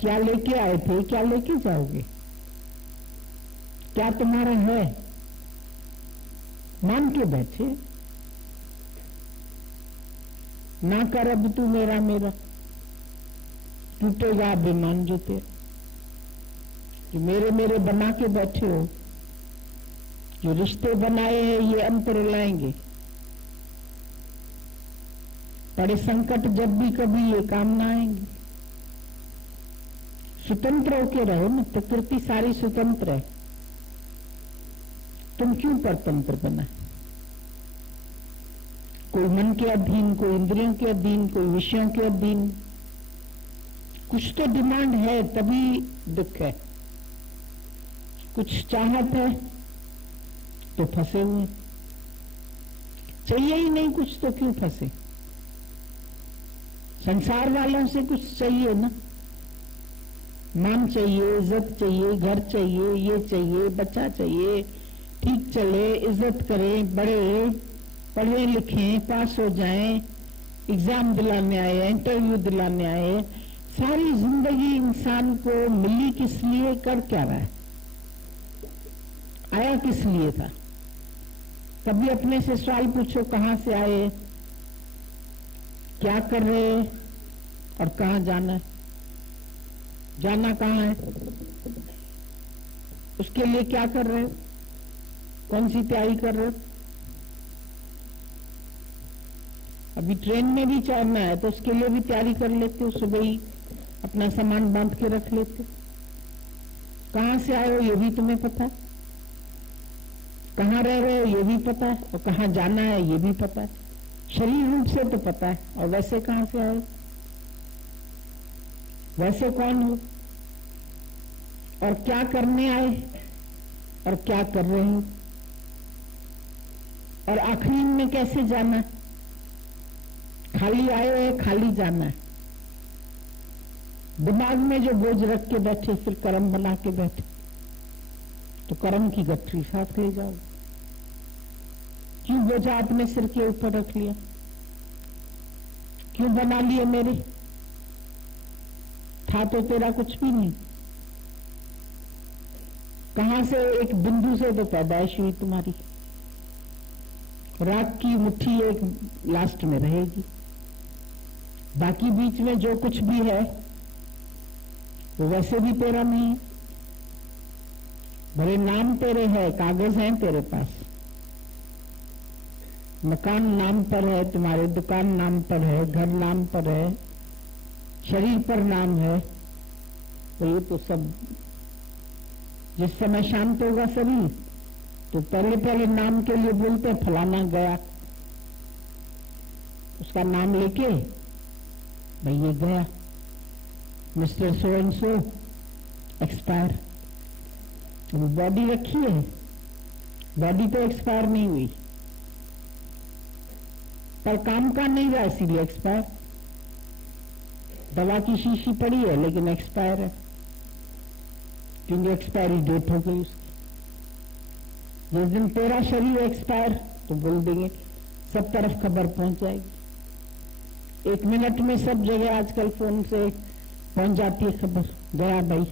क्या लेके आए थे, क्या लेके जाओगे, क्या तुम्हारा है, मान के बैठे। ना कर अब तू मेरा मेरा, टूटेगा अभिमान जो तेरा, जो मेरे मेरे बना के बैठे हो। जो रिश्ते बनाए हैं ये अंतर लाएंगे। बड़े संकट जब भी कभी ये काम ना आएंगे। स्वतंत्र होके रहो ना, प्रकृति सारी स्वतंत्र है, तुम क्यों परतंत्र बना। कोई मन के अधीन, कोई इंद्रियों के अधीन, कोई विषयों के अधीन। कुछ तो डिमांड है तभी दुख है, कुछ चाहत है तो फंसे हुए। चाहिए ही नहीं कुछ तो क्यों फंसे। संसार वालों से कुछ चाहिए ना, मान चाहिए, इज्जत चाहिए, घर चाहिए, ये चाहिए, बच्चा चाहिए, ठीक चले, इज्जत करें, बड़े पढ़े लिखें, पास हो जाएं, एग्जाम दिलाने आए, इंटरव्यू दिलाने आए। सारी जिंदगी इंसान को मिली किस लिए, कर क्या रहा है, आया किस लिए था। कभी अपने से सवाल पूछो, कहां से आए, क्या कर रहे और कहां जाना है। जाना कहां है, उसके लिए क्या कर रहे हो, कौन सी तैयारी कर रहे हो। अभी ट्रेन में भी चढ़ना है तो उसके लिए भी तैयारी कर लेते हो, सुबह ही अपना सामान बांध के रख लेते हो। कहां से आए हो ये भी तुम्हें पता है, कहां रह रहे हो ये भी पता है, और कहां जाना है ये भी पता है। शरीर रूप से तो पता है, और वैसे कहां से आए, वैसे कौन हो, और क्या करने आए और क्या कर रहे हो, और आखिरी में कैसे जाना है। खाली आए हो, खाली जाना है। दिमाग में जो बोझ रख के बैठे, फिर कर्म बना के बैठे, तो कर्म की गठरी साथ ले जाओ। क्यों बोझा अपने सिर के ऊपर रख लिया, क्यों बना लिए मेरे, था तो तेरा कुछ भी नहीं। कहां से, एक बिंदु से तो पैदाइश हुई तुम्हारी। राख की मुट्ठी एक लास्ट में रहेगी, बाकी बीच में जो कुछ भी है वो वैसे भी तेरा नहीं है। बड़े नाम तेरे हैं, कागज हैं तेरे पास, मकान नाम पर है तुम्हारे, दुकान नाम पर है, घर नाम पर है, शरीर पर नाम है, तो ये तो सब जिस समय शांत होगा शरीर तो पहले पहले नाम के लिए बोलते फलाना गया, उसका नाम लेके भाई ये गया, mister so and so expire. वो बॉडी रखी है, बॉडी तो एक्सपायर नहीं हुई, पर काम का नहीं रहा इसीलिए एक्सपायर। दवा की शीशी पड़ी है लेकिन एक्सपायर है, क्योंकि एक्सपायरी डेट हो गई उसकी। जिस दिन तेरा शरीर एक्सपायर तो बोल देंगे, सब तरफ खबर पहुंच जाएगी। 1 मिनट में सब जगह आजकल फोन से पहुंच जाती है खबर, गया भाई।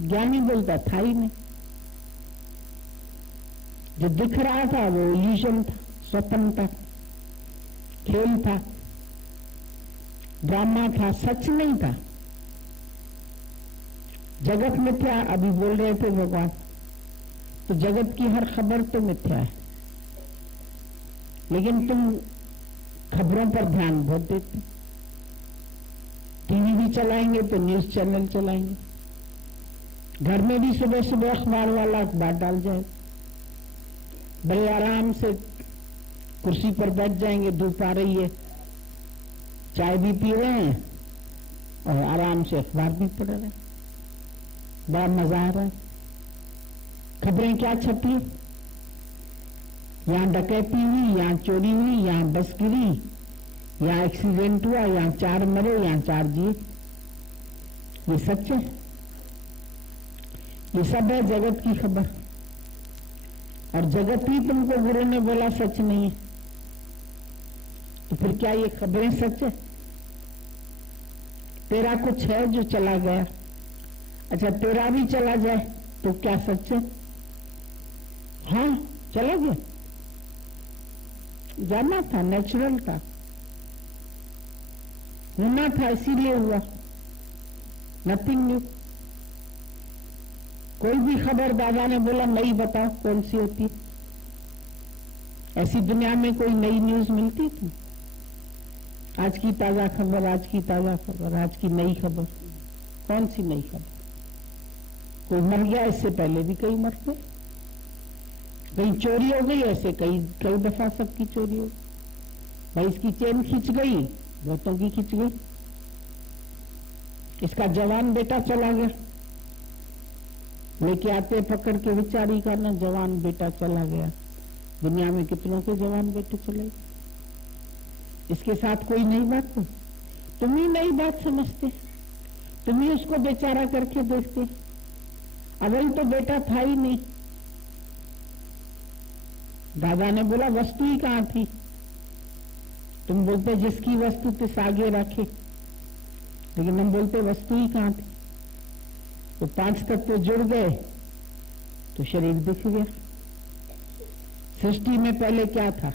ज्ञानी बोलता था ही नहीं, जो दिख रहा था वो इल्यूजन था, स्वप्न था, खेल था, ड्रामा था, सच नहीं था। जगत मिथ्या, अभी बोल रहे थे भगवान, तो जगत की हर खबर तो मिथ्या है, लेकिन तुम खबरों पर ध्यान बहुत देते। टीवी भी चलाएंगे तो न्यूज चैनल चलाएंगे, घर में भी सुबह सुबह अखबार वाला अखबार डाल जाए, बड़े आराम से कुर्सी पर बैठ जाएंगे, धूप आ रही है, चाय भी पी रहे हैं और आराम से अखबार भी पढ़ रहे हैं, बड़ा मजा आ रहा है। खबरें क्या छपी, यहां डकैती हुई, यहां चोरी हुई, यहां बस गिरी, यहां एक्सीडेंट हुआ, यहां 4 मरे, यहां 4 जिए। ये सच है, ये सब है जगत की खबर। और जगत ही तुमको गुरु ने बोला सच नहीं है, तो फिर क्या ये खबरें सच है? तेरा कुछ है जो चला गया। अच्छा, तेरा भी चला जाए तो क्या सच है? हाँ, चला गया, जाना था, नेचुरल था, होना था, इसीलिए हुआ। Nothing new. कोई भी खबर दादा ने बोला नई बताओ कौन सी होती है? ऐसी दुनिया में कोई नई न्यूज मिलती थी? आज की ताजा खबर, आज की ताजा खबर, आज की नई खबर, कौन सी नई खबर? कोई मर गया, इससे पहले भी कई मर गए, कहीं चोरी हो गई, ऐसे कई कई दफा सबकी चोरी हो गई। भाई इसकी चेन खिंच गई, बहुतों की खिंच गई। इसका जवान बेटा चला गया, लेके आते पकड़ के बेचारी का ना, जवान बेटा चला गया। दुनिया में कितनों के जवान बेटे चले गए। इसके साथ कोई नई बात नहीं, तुम ही नई बात समझते, तुम ही उसको बेचारा करके देखते। अवल तो बेटा था ही नहीं। दादा ने बोला वस्तु ही कहां थी? तुम बोलते जिसकी वस्तु तिस आगे रखे, लेकिन हम बोलते वस्तु ही कहां थी? तो 5 तत्व जुड़ गए तो शरीर दिख गया। सृष्टि में पहले क्या था?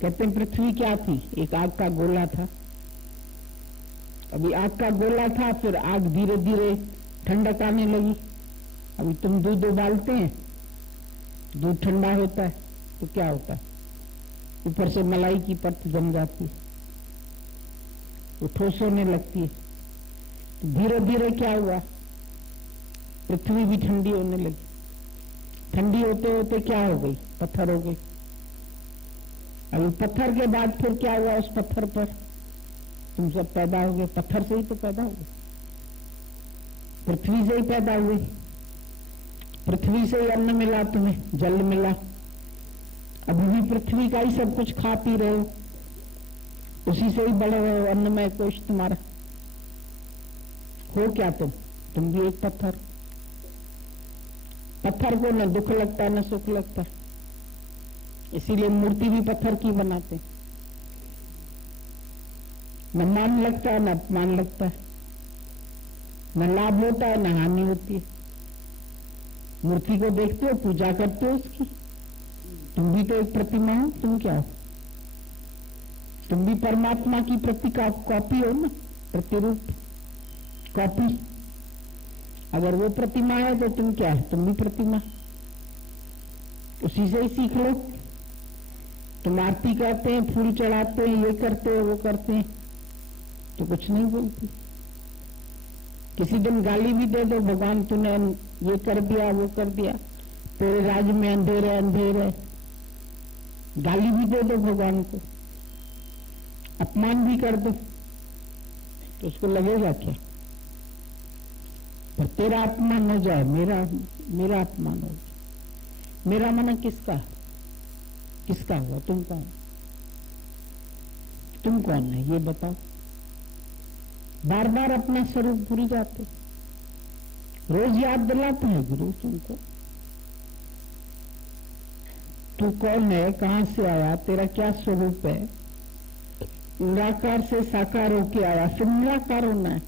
कहते हैं पृथ्वी क्या थी? एक आग का गोला था। अभी आग का गोला था, फिर आग धीरे धीरे ठंडक आने लगी। अभी तुम दूध उबालते हैं, दूध ठंडा होता है तो क्या होता है? ऊपर से मलाई की परत जम जाती है, वो ठोस होने लगती है। तो धीरे धीरे क्या हुआ? पृथ्वी भी ठंडी होने लगी। ठंडी होते होते क्या हो गई? पत्थर हो गई। अभी पत्थर के बाद फिर क्या हुआ? उस पत्थर पर तुम सब पैदा हो गए। पत्थर से ही तो पैदा हो गए, पृथ्वी से ही पैदा हुए। पृथ्वी से ही अन्न मिला, तुम्हें जल मिला। अभी भी पृथ्वी का ही सब कुछ खा पी रहे हो, उसी से ही बढ़े रहे हो। अन्नमय कोश तुम्हारा। हो क्या तुम भी एक पत्थर। पत्थर को न दुख लगता न सुख लगता, इसीलिए मूर्ति भी पत्थर की बनाते। न मान लगता है न अपमान लगता है, न लाभ होता है न हानि होती है। मूर्ति को देखते हो, पूजा करते हो उसकी। तुम भी तो एक प्रतिमा हो। तुम क्या हो? तुम भी परमात्मा की कॉपी हो ना, प्रतिरूप, कॉपी। अगर वो प्रतिमा है तो तुम क्या है? तुम भी प्रतिमा। उसी से ही सीख लो। तुम आरती करते हैं, फूल चढ़ाते हैं, ये करते हैं, वो करते हैं, तो कुछ नहीं बोलती। किसी दिन गाली भी दे दो, भगवान तूने ये कर दिया, वो कर दिया, तेरे राज में अंधेरे अंधेरे, गाली भी दे दो भगवान को, अपमान भी कर दो, तो उसको लगेगा क्या? पर तेरा अपमान हो जाए, मेरा अपमान हो जाए। मेरा मन किसका है? किसका हुआ? तुम कौन? तुम कौन है ये बताओ। बार बार अपना स्वरूप भूल जाते। रोज याद दिलाता है गुरु तुमको, तू कौन है, कहां से आया, तेरा क्या स्वरूप है। निराकार से साकार होके आया, फिर निराकार होना है।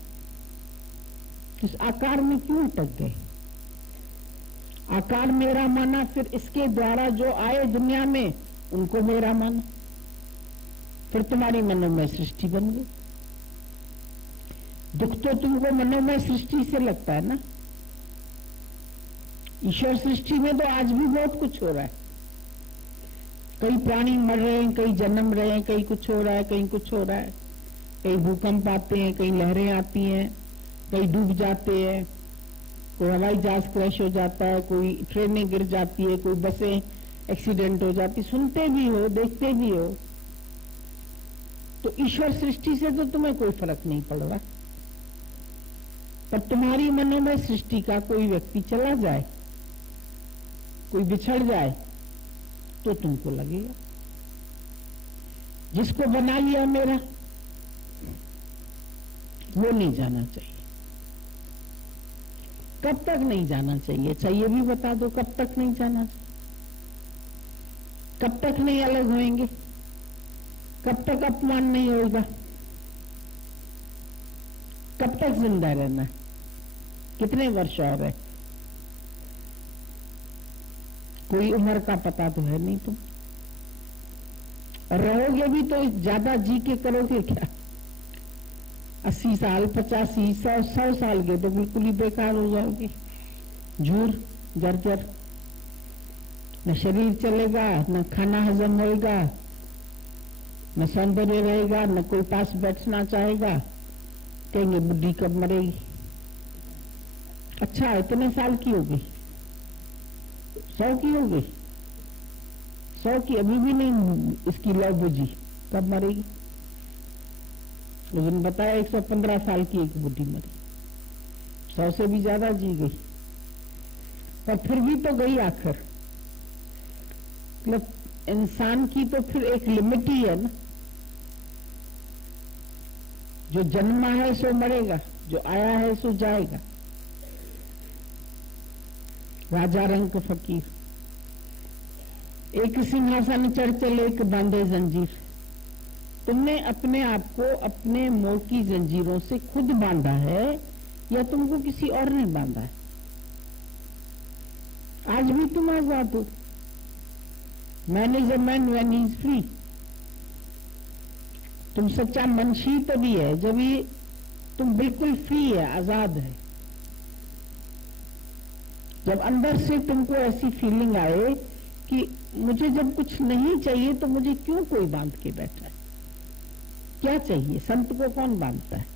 इस आकार में क्यों अटक गए? आकार मेरा माना, फिर इसके द्वारा जो आए दुनिया में उनको मेरा माना, फिर तुम्हारी मनोमय सृष्टि बन गई। दुख तो तुमको मनोमय सृष्टि से लगता है ना। ईश्वर सृष्टि में तो आज भी बहुत कुछ हो रहा है। कई प्राणी मर रहे हैं, कई जन्म रहे हैं, कई कुछ हो रहा है, कहीं कुछ हो रहा है। कई भूकंप आते हैं, कई लहरें आती हैं, कई डूब जाते हैं, कोई हवाई जहाज क्रैश हो जाता है, कोई ट्रेनें गिर जाती है, कोई बसें एक्सीडेंट हो जाती। सुनते भी हो, देखते भी हो। तो ईश्वर सृष्टि से तो तुम्हें कोई फर्क नहीं पड़ रहा, पर तुम्हारी मनोमय सृष्टि का कोई व्यक्ति चला जाए, कोई बिछड़ जाए, तो तुमको लगेगा जिसको बना लिया मेरा, वो नहीं जाना चाहिए। कब तक नहीं जाना चाहिए? चाहिए भी बता दो, कब तक नहीं जाना चाहिए? कब तक नहीं अलग होएंगे? कब तक अपमान नहीं होगा? कब तक जिंदा रहना है, कितने वर्ष और है, कोई उम्र का पता तो है नहीं तुम। और रहोगे भी तो ज्यादा जी के करोगे क्या? 80 साल, 85, 100 साल के तो बिल्कुल ही बेकार हो जाओगे, झूर जर्जर, न शरीर चलेगा, न खाना हजम होएगा, न सौंदर्य रहेगा, न कोई पास बैठना चाहेगा, कहेंगे बुढ़ी कब मरेगी। अच्छा इतने साल की हो गई, 100 की हो गई, 100 की अभी भी नहीं इसकी लौ बुझी, कब मरेगी? उस दिन बताया 115 साल की एक बुढ़ी मरी, 100 से भी ज्यादा जी गई, पर फिर भी तो गई आखिर। मतलब इंसान की तो फिर एक लिमिट ही है ना, जो जन्मा है सो मरेगा, जो आया है सो जाएगा। राजा रंग फकीर, एक सिंहासन चढ़ चले एक बांधे जंजीर। तुमने अपने आप को अपने मोह की जंजीरों से खुद बांधा है या तुमको किसी और ने बांधा है? आज भी तुम आजाद हो। Man is a man when he is free. तुम सच्चा मनशी तभी है जब ये तुम बिल्कुल फ्री है, आजाद है। जब अंदर से तुमको ऐसी फीलिंग आए कि मुझे जब कुछ नहीं चाहिए तो मुझे क्यों कोई बांध के बैठा है, क्या चाहिए? संत को कौन बांधता है?